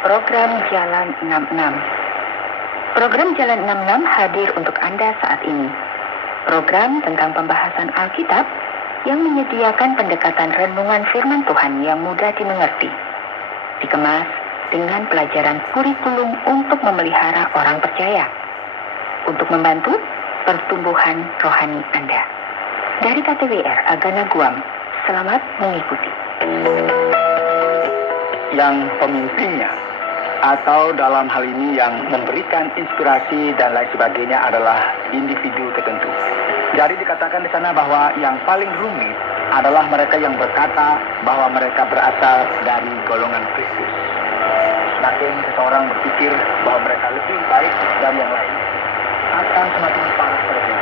program Jalan 66. Program Jalan 66 hadir untuk Anda saat ini. Program tentang pembahasan Alkitab yang menyediakan pendekatan renungan firman Tuhan yang mudah dimengerti. Dikemas dengan pelajaran kurikulum untuk memelihara orang percaya. Untuk membantu pertumbuhan rohani Anda. Dari KTWR Agana Guam, selamat mengikuti. Yang pemimpinnya atau dalam hal ini yang memberikan inspirasi dan lain sebagainya adalah individu tertentu. Jadi dikatakan di sana bahwa yang paling rumit adalah mereka yang berkata bahwa mereka berasal dari golongan Kristus. Semakin seseorang berpikir bahwa mereka lebih baik dari yang lain, akan semakin parah terjadi.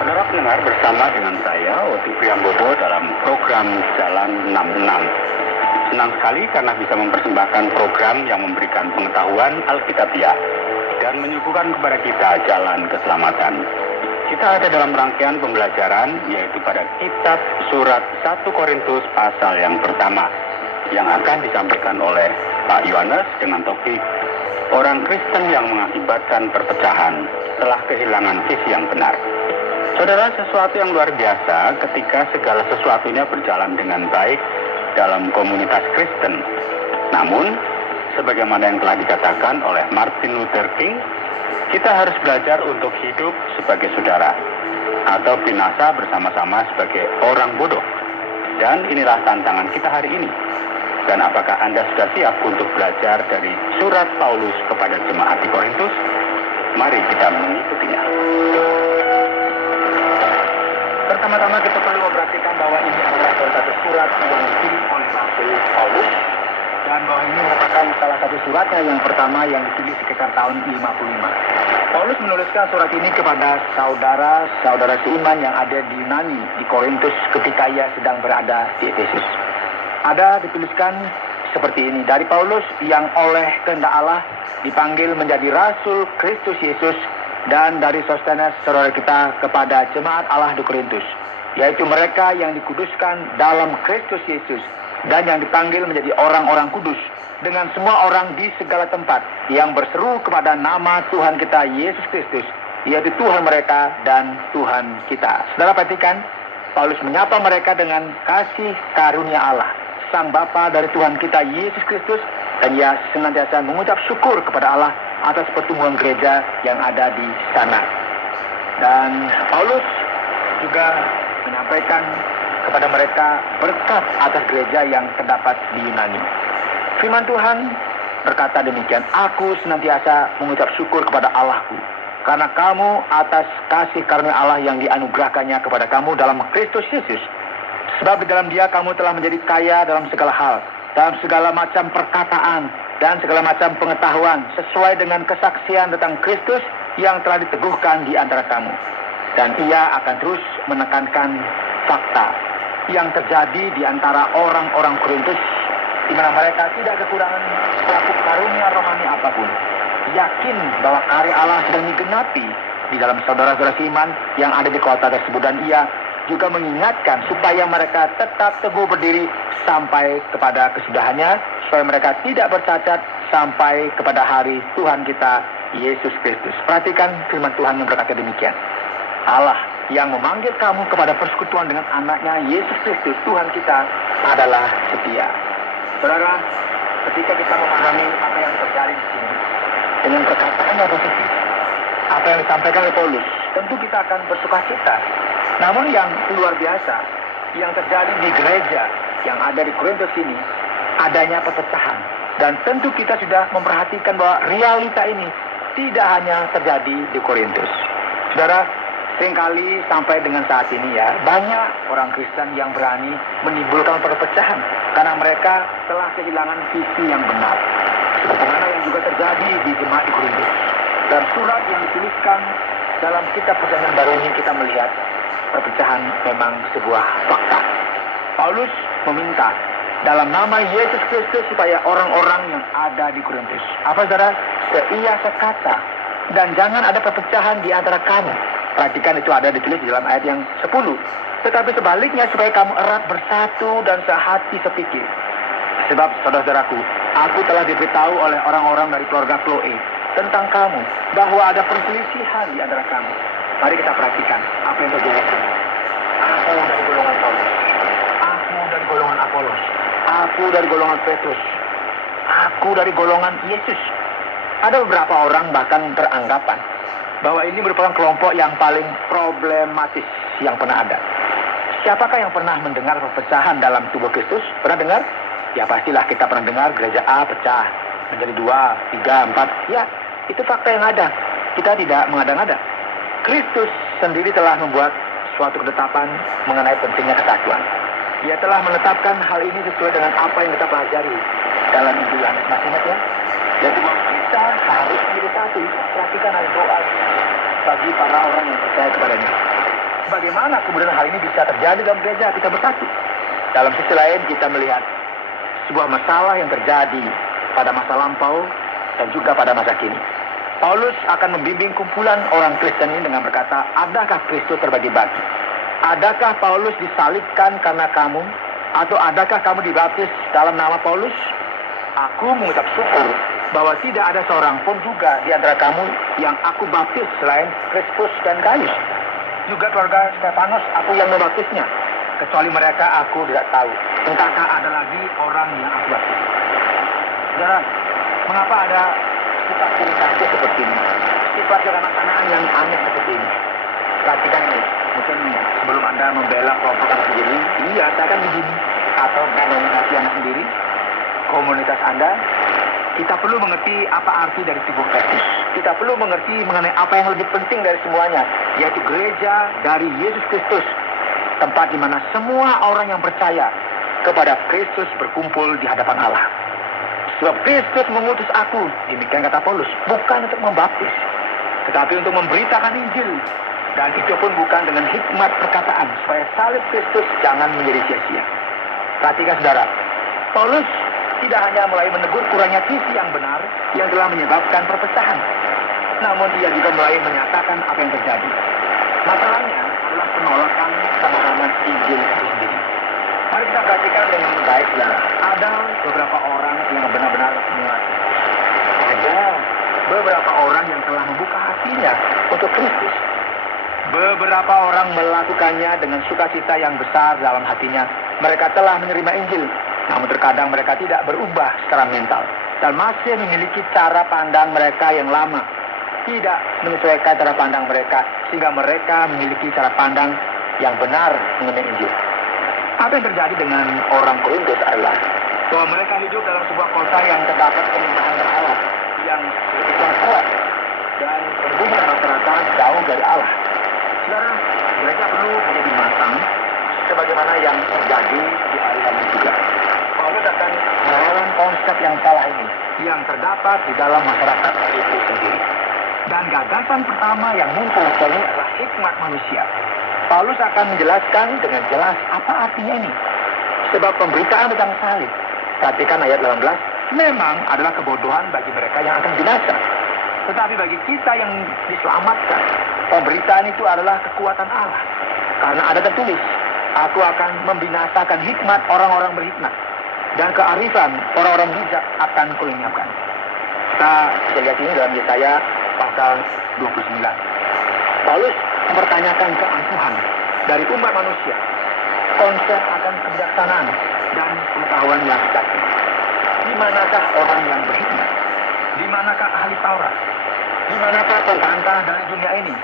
Saudara pendengar, bersama dengan saya, Oti Priambodo, dalam program Jalan 66. Senang sekali karena bisa mempersembahkan program yang memberikan pengetahuan Alkitabiah dan menyuguhkan kepada kita jalan keselamatan. Kita ada dalam rangkaian pembelajaran, yaitu pada kitab surat 1 Korintus pasal yang pertama, yang akan disampaikan oleh Pak Yohanes dengan topik orang Kristen yang mengakibatkan perpecahan telah kehilangan visi yang benar. Saudara, sesuatu yang luar biasa ketika segala sesuatunya berjalan dengan baik dalam komunitas Kristen. Namun, sebagaimana yang telah dikatakan oleh Martin Luther King, kita harus belajar untuk hidup sebagai saudara atau binasa bersama-sama sebagai orang bodoh. Dan inilah tantangan kita hari ini. Dan apakah Anda sudah siap untuk belajar dari surat Paulus kepada jemaat di Korintus? Mari kita mengikutinya. Pertama-tama kita perlu memperhatikan bahwa ini adalah salah satu surat yang ditulis oleh Rasul Paulus, dan bahwa ini merupakan salah satu suratnya yang pertama yang ditulis sekitar tahun 55. Paulus menuliskan surat ini kepada saudara-saudara seiman yang ada di Yunani, di Korintus ketika ia sedang berada di Efesus. Ada dituliskan seperti ini, dari Paulus yang oleh kehendak Allah dipanggil menjadi Rasul Kristus Yesus, dan dari Sostenes saudara kita kepada jemaat Allah di Korintus, yaitu mereka yang dikuduskan dalam Kristus Yesus dan yang dipanggil menjadi orang-orang kudus, dengan semua orang di segala tempat yang berseru kepada nama Tuhan kita Yesus Kristus, yaitu Tuhan mereka dan Tuhan kita. Saudara perhatikan, Paulus menyapa mereka dengan kasih karunia Allah, Sang Bapa dari Tuhan kita Yesus Kristus, dan ia senantiasa mengucap syukur kepada Allah atas pertumbuhan gereja yang ada di sana. Dan Paulus juga menyampaikan kepada mereka berkat atas gereja yang terdapat di Yunani. Firman Tuhan berkata demikian, aku senantiasa mengucap syukur kepada Allahku karena kamu atas kasih karunia Allah yang dianugerahkannya kepada kamu dalam Kristus Yesus. Sebab di dalam Dia kamu telah menjadi kaya dalam segala hal, dalam segala macam perkataan dan segala macam pengetahuan, sesuai dengan kesaksian tentang Kristus yang telah diteguhkan di antara kamu. Dan ia akan terus menekankan fakta yang terjadi di antara orang-orang Korintus, di mana mereka tidak kekurangan suatu karunia rohani apapun. Yakin bahwa karya Allah sedang digenapi di dalam saudara-saudara seiman yang ada di kota tersebut, dan ia juga mengingatkan supaya mereka tetap teguh berdiri sampai kepada kesudahannya, supaya mereka tidak bercacat sampai kepada hari Tuhan kita Yesus Kristus. Perhatikan firman Tuhan yang berkata demikian, Allah yang memanggil kamu kepada persekutuan dengan anaknya Yesus Kristus Tuhan kita adalah setia. Saudara, ketika kita memahami apa yang terjadi di sini dengan perkataan yang positif, apa yang disampaikan oleh Paulus, tentu kita akan bersuka cita. Namun yang luar biasa yang terjadi di gereja yang ada di Korintus ini, adanya perpecahan. Dan tentu kita sudah memperhatikan bahwa realita ini tidak hanya terjadi di Korintus. Saudara, seringkali sampai dengan saat ini ya, banyak orang Kristen yang berani menimbulkan perpecahan karena mereka telah kehilangan visi yang benar. Sebagaimana yang juga terjadi di jemaat di Korintus. Dan surat yang dituliskan dalam kitab Perjanjian Baru ini kita melihat perpecahan memang sebuah fakta. Paulus meminta dalam nama Yesus Kristus supaya orang-orang yang ada di Korintus, apa saudara, seia sekata, dan jangan ada perpecahan di antara kamu. Perhatikan, itu ada ditulis di dalam ayat yang 10. tetapi sebaliknya supaya kamu erat bersatu dan sehati sepikir. Sebab saudara-saudaraku, aku telah diberitahu oleh orang-orang dari keluarga Chloe tentang kamu, bahwa ada perselisihan di antara kamu. Mari kita perhatikan apa yang terjadi. Aku dari golongan Paulus, aku dari golongan Apolos, aku dari golongan Petrus, aku dari golongan Yesus. Ada beberapa orang bahkan beranggapan bahwa ini merupakan kelompok yang paling problematis yang pernah ada. Siapakah yang pernah mendengar perpecahan dalam tubuh Kristus? Pernah dengar? Ya pastilah kita pernah dengar gereja A pecah menjadi 2, 3, 4. Ya, itu fakta yang ada. Kita tidak mengada-ngada. Kristus sendiri telah membuat suatu ketetapan mengenai pentingnya kesatuan. Ia telah menetapkan hal ini sesuai dengan apa yang kita pelajari dalam Injil Yohanes. Masih ingat ya? Yaitu bahwa kita harus menjadi satu. Perhatikan ada doa bagi para orang yang percaya kepadanya. Bagaimana kemudian hal ini bisa terjadi dalam gereja kita bersatu? Dalam sisi lain kita melihat sebuah masalah yang terjadi pada masa lampau dan juga pada masa kini. Paulus akan membimbing kumpulan orang Kristen ini dengan berkata, adakah Kristus terbagi-bagi? Adakah Paulus disalibkan karena kamu? Atau adakah kamu dibaptis dalam nama Paulus? Aku mengucap syukur bahwa tidak ada seorang pun juga di antara kamu yang aku baptis selain Krispus dan Gaius. Juga keluarga Stefanus aku yang membaptisnya. Kecuali mereka aku tidak tahu. Entahkah ada lagi orang yang aku baptis. Saudara, mengapa ada sifat ciri khasnya seperti ini? Sifat kekanak-kanakan yang aneh seperti ini. Perhatikan ini. Mungkin sebelum Anda membela kelompok Anda sendiri, iya, saya kan begini. Atau denominasi Anda sendiri, komunitas Anda, kita perlu mengerti apa arti dari tubuh Kristus. Kita perlu mengerti mengenai apa yang lebih penting dari semuanya, yaitu gereja dari Yesus Kristus. Tempat di mana semua orang yang percaya kepada Kristus berkumpul di hadapan Allah. Sebab Kristus mengutus aku, demikian kata Paulus, bukan untuk membaptis, tetapi untuk memberitakan Injil. Dan itu pun bukan dengan hikmat perkataan, supaya salib Kristus jangan menjadi sia-sia. Perhatikan saudara, Paulus tidak hanya mulai menegur kurangnya visi yang benar yang telah menyebabkan perpecahan, namun ia juga mulai menyatakan apa yang terjadi. Masalahnya adalah penolakan pemahaman Injil itu sendiri. Mari kita perhatikan dengan baik, saudara. Ada beberapa orang yang benar-benar mengerti. Ada beberapa orang yang telah membuka hatinya untuk Kristus. Beberapa orang melakukannya dengan sukacita yang besar dalam hatinya. Mereka telah menerima Injil, namun terkadang mereka tidak berubah secara mental dan masih memiliki cara pandang mereka yang lama, tidak menyesuaikan cara pandang mereka, sehingga mereka memiliki cara pandang yang benar mengenai Injil. Apa yang terjadi dengan orang Korintus adalah bahwa mereka hidup dalam sebuah kota yang terdapat penyembahan berhala yang begitu kuat dan penduduk rata-rata jauh dari Allah. Saudara, mereka perlu menjadi matang sebagaimana yang terjadi di hari-hari juga. Paulus akan melawan konsep yang salah ini yang terdapat di dalam masyarakat itu sendiri. Dan gagasan pertama yang muncul sekali adalah hikmat manusia. Paulus akan menjelaskan dengan jelas apa artinya ini. Sebab pemberitaan tentang salib, perhatikan ayat 18, memang adalah kebodohan bagi mereka yang akan binasa. Tetapi bagi kita yang diselamatkan, pemberitaan itu adalah kekuatan Allah. Karena ada tertulis, aku akan membinasakan hikmat orang-orang berhikmat, dan kearifan orang-orang bijak akan kulenyapkan. Kita bisa lihat ini dalam Yesaya pasal 29. Paulus mempertanyakan keangkuhan dari umat manusia, konsep akan kebijaksanaan dan pengetahuan yang sejati. Di manakah orang yang berhikmat? Di manakah ahli Taurat? Di manakah pembantah dari dunia ini?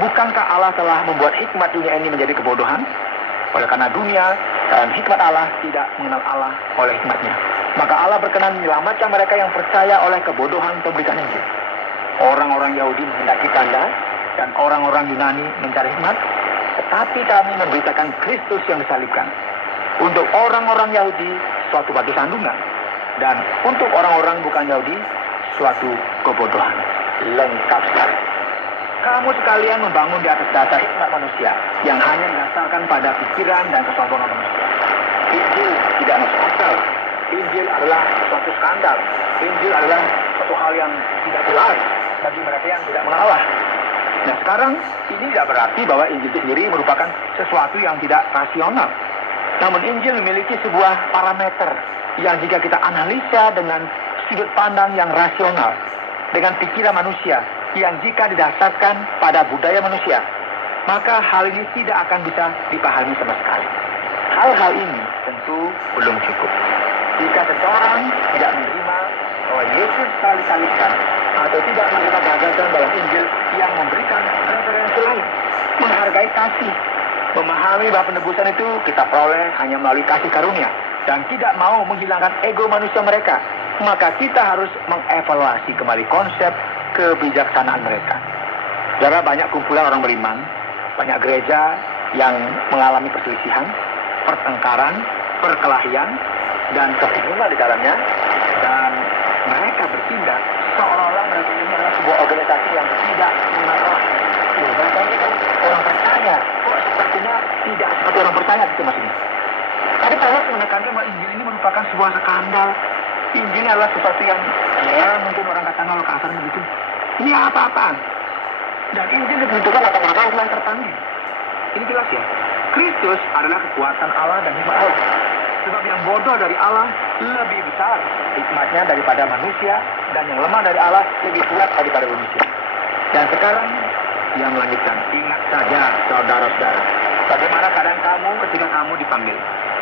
Bukankah Allah telah membuat hikmat dunia ini menjadi kebodohan? Oleh karena dunia dan hikmat Allah tidak mengenal Allah oleh hikmatnya, maka Allah berkenan menyelamatkan mereka yang percaya oleh kebodohan pemberitaan Injil. Orang-orang Yahudi menghendaki tanda dan orang-orang Yunani mencari hikmat, tetapi kami memberitakan Kristus yang disalibkan. Untuk orang-orang Yahudi suatu batu sandungan, dan untuk orang-orang bukan Yahudi suatu kebodohan. Lengkap sekali. Kamu sekalian membangun di atas dasar hikmat manusia yang hanya didasarkan pada pikiran dan kesombongan manusia. Injil tidak masuk akal. Injil adalah suatu skandal. Injil adalah suatu hal yang tidak jelas bagi mereka yang tidak mengenal Allah. Nah sekarang ini tidak berarti bahwa Injil itu sendiri merupakan sesuatu yang tidak rasional. Namun Injil memiliki sebuah parameter yang jika kita analisa dengan sudut pandang yang rasional, dengan pikiran manusia, yang jika didasarkan pada budaya manusia, maka hal ini tidak akan bisa dipahami sama sekali. Hal-hal ini tentu belum cukup. Jika seseorang tidak menerima bahwa Yesus salib-salibkan atau tidak menerima gagasan dalam Injil yang memberikan referensi lain, menghargai kasih, memahami bahwa penebusan itu kita peroleh hanya melalui kasih karunia, dan tidak mau menghilangkan ego manusia mereka, maka kita harus mengevaluasi kembali konsep kebijaksanaan mereka. Karena banyak kumpulan orang beriman, banyak gereja yang mengalami perselisihan, pertengkaran, perkelahian, dan kebingungan di dalamnya, dan mereka bertindak seolah-olah mereka ini adalah sebuah organisasi yang tidak mengarah. Mereka ini kan orang percaya, kok sepertinya tidak seperti orang percaya gitu maksudnya. Tadi Paulus menekankan bahwa Injil ini merupakan sebuah skandal. Injil adalah sesuatu yang mungkin orang kata kalau kasar begitu. Ini apa-apaan? Dan Injil ditentukan atas orang yang terpanggil. Ini jelas ya. Kristus adalah kekuatan Allah dan hikmat Allah. Sebab yang bodoh dari Allah lebih besar hikmatnya daripada manusia, dan yang lemah dari Allah lebih kuat daripada manusia. Dan sekarang dia melanjutkan, ingat saja saudara-saudara, bagaimana keadaan kamu ketika kamu dipanggil.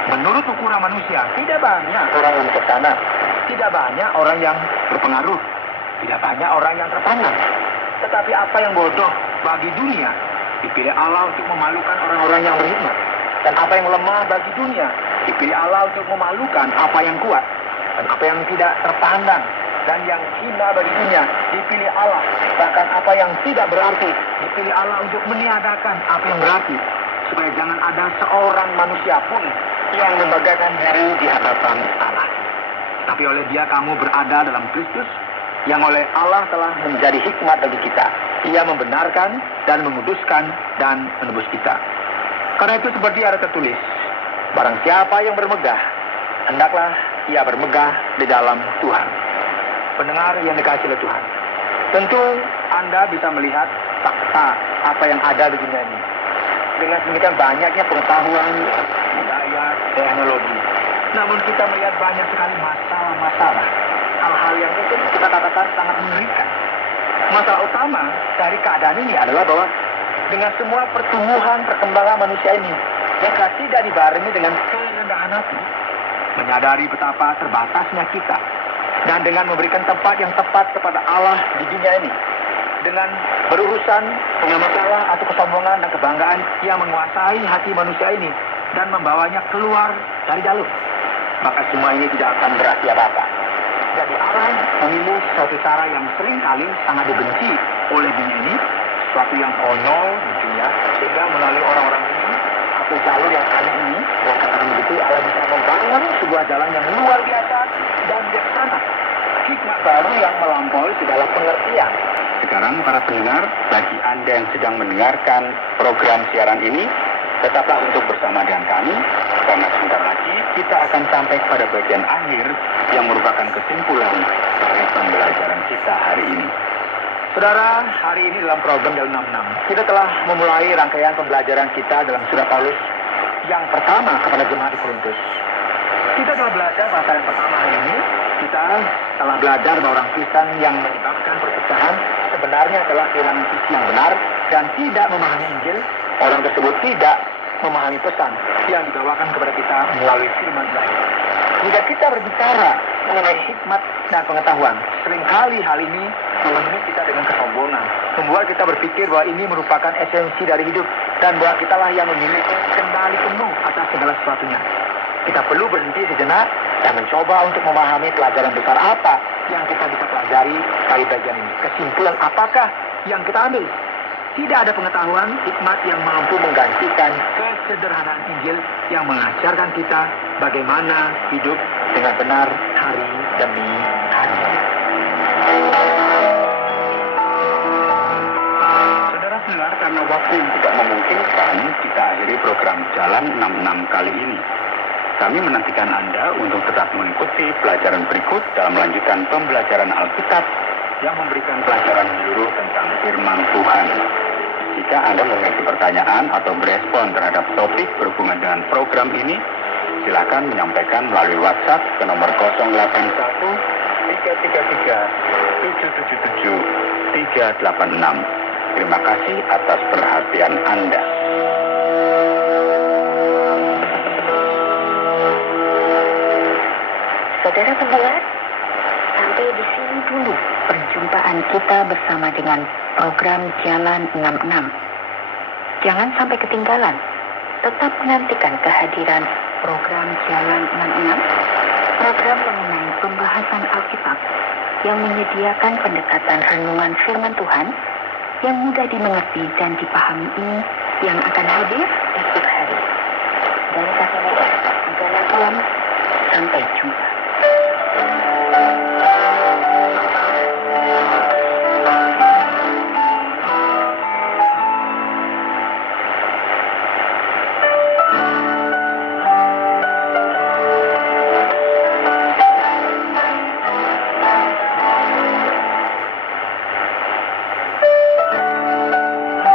Menurut ukuran manusia, tidak banyak orang yang bijaksana, tidak banyak orang yang berpengaruh, tidak banyak orang yang terpandang. Tetapi apa yang bodoh bagi dunia, dipilih Allah untuk memalukan orang-orang yang berhikmat. Dan apa yang lemah bagi dunia, dipilih Allah untuk memalukan apa yang kuat. Dan apa yang tidak terpandang dan yang hina bagi dunia, dipilih Allah. Bahkan apa yang tidak berarti, dipilih Allah untuk meniadakan apa yang berarti. Supaya jangan ada seorang manusia pun yang membanggakan diri di hadapan Allah. Tapi oleh Dia kamu berada dalam Kristus, yang oleh Allah telah menjadi hikmat bagi kita. Ia membenarkan dan menguduskan dan menebus kita. Karena itu seperti ada tertulis, barang siapa yang bermegah, hendaklah ia bermegah di dalam Tuhan. Pendengar yang dikasihi oleh Tuhan, tentu Anda bisa melihat fakta apa yang ada di dunia ini. Dengan demikian banyaknya pengetahuan, budaya, teknologi. Namun kita melihat banyak sekali masalah-masalah. Hal-hal yang mungkin kita katakan sangat mengerikan. Masalah utama dari keadaan ini adalah bahwa dengan semua pertumbuhan perkembangan manusia ini, maka tidak dibarengi dengan kerendahan hati, menyadari betapa terbatasnya kita, dan dengan memberikan tempat yang tepat kepada Allah di dunia ini, dengan berurusan dengan masalah atau kesombongan dan kebanggaan yang menguasai hati manusia ini dan membawanya keluar dari jalur, maka semua ini tidak akan berarti apa-apa. Jadi Allah memilih suatu cara yang seringkali sangat dibenci oleh dunia ini, sesuatu yang konyol gitu ya, sehingga melalui orang-orang ini atau jalur yang aneh ini, yang katakan begitu, Allah bisa membangun sebuah jalan yang luar biasa dan bijaksana, hikmat baru yang melampaui segala pengertian. Sekarang para pendengar, bagi Anda yang sedang mendengarkan program siaran ini, tetaplah untuk bersama dengan kami, karena sebentar lagi kita akan sampai pada bagian akhir yang merupakan kesimpulan dari pembelajaran kita hari ini. Saudara, hari ini dalam program Jalan 66, kita telah memulai rangkaian pembelajaran kita dalam surat Paulus yang pertama kepada jemaat di Korintus. Kita telah belajar bahasa yang pertama hari ini. Kita telah belajar bahwa orang Kristen yang menyebabkan perpecahan sebenarnya adalah kehilangan visi yang benar dan tidak memahami Injil. Orang tersebut tidak memahami pesan yang dibawakan kepada kita melalui firman Tuhan. Jika kita berbicara mengenai hikmat dan pengetahuan, seringkali hal ini memenuhi kita dengan kesombongan, membuat kita berpikir bahwa ini merupakan esensi dari hidup dan bahwa kitalah yang memiliki kendali penuh atas segala sesuatunya. Kita perlu berhenti sejenak dan mencoba untuk memahami pelajaran besar apa yang kita bisa pelajari dari bagian ini. Kesimpulan apakah yang kita ambil? Tidak ada pengetahuan hikmat yang mampu menggantikan kesederhanaan Injil yang mengajarkan kita bagaimana hidup dengan benar hari demi hari. Saudara pendengar, karena waktu yang tidak memungkinkan, kita akhiri program Jalan 66 kali ini. Kami menantikan Anda untuk tetap mengikuti pelajaran berikut dalam melanjutkan pembelajaran Alkitab yang memberikan pelajaran menyeluruh tentang firman Tuhan. Jika Anda memiliki pertanyaan atau berespon terhadap topik berhubungan dengan program ini, silakan menyampaikan melalui WhatsApp ke nomor 081 333 777 386. Terima kasih atas perhatian Anda. Saudara pendengar, sampai di sini dulu perjumpaan kita bersama dengan program Jalan 66. Jangan sampai ketinggalan. Tetap menantikan kehadiran program Jalan 66, program mengenai pembahasan Alkitab yang menyediakan pendekatan renungan firman Tuhan yang mudah dimengerti dan dipahami ini yang akan hadir esok hari. Dan kata dalam sampai jumpa.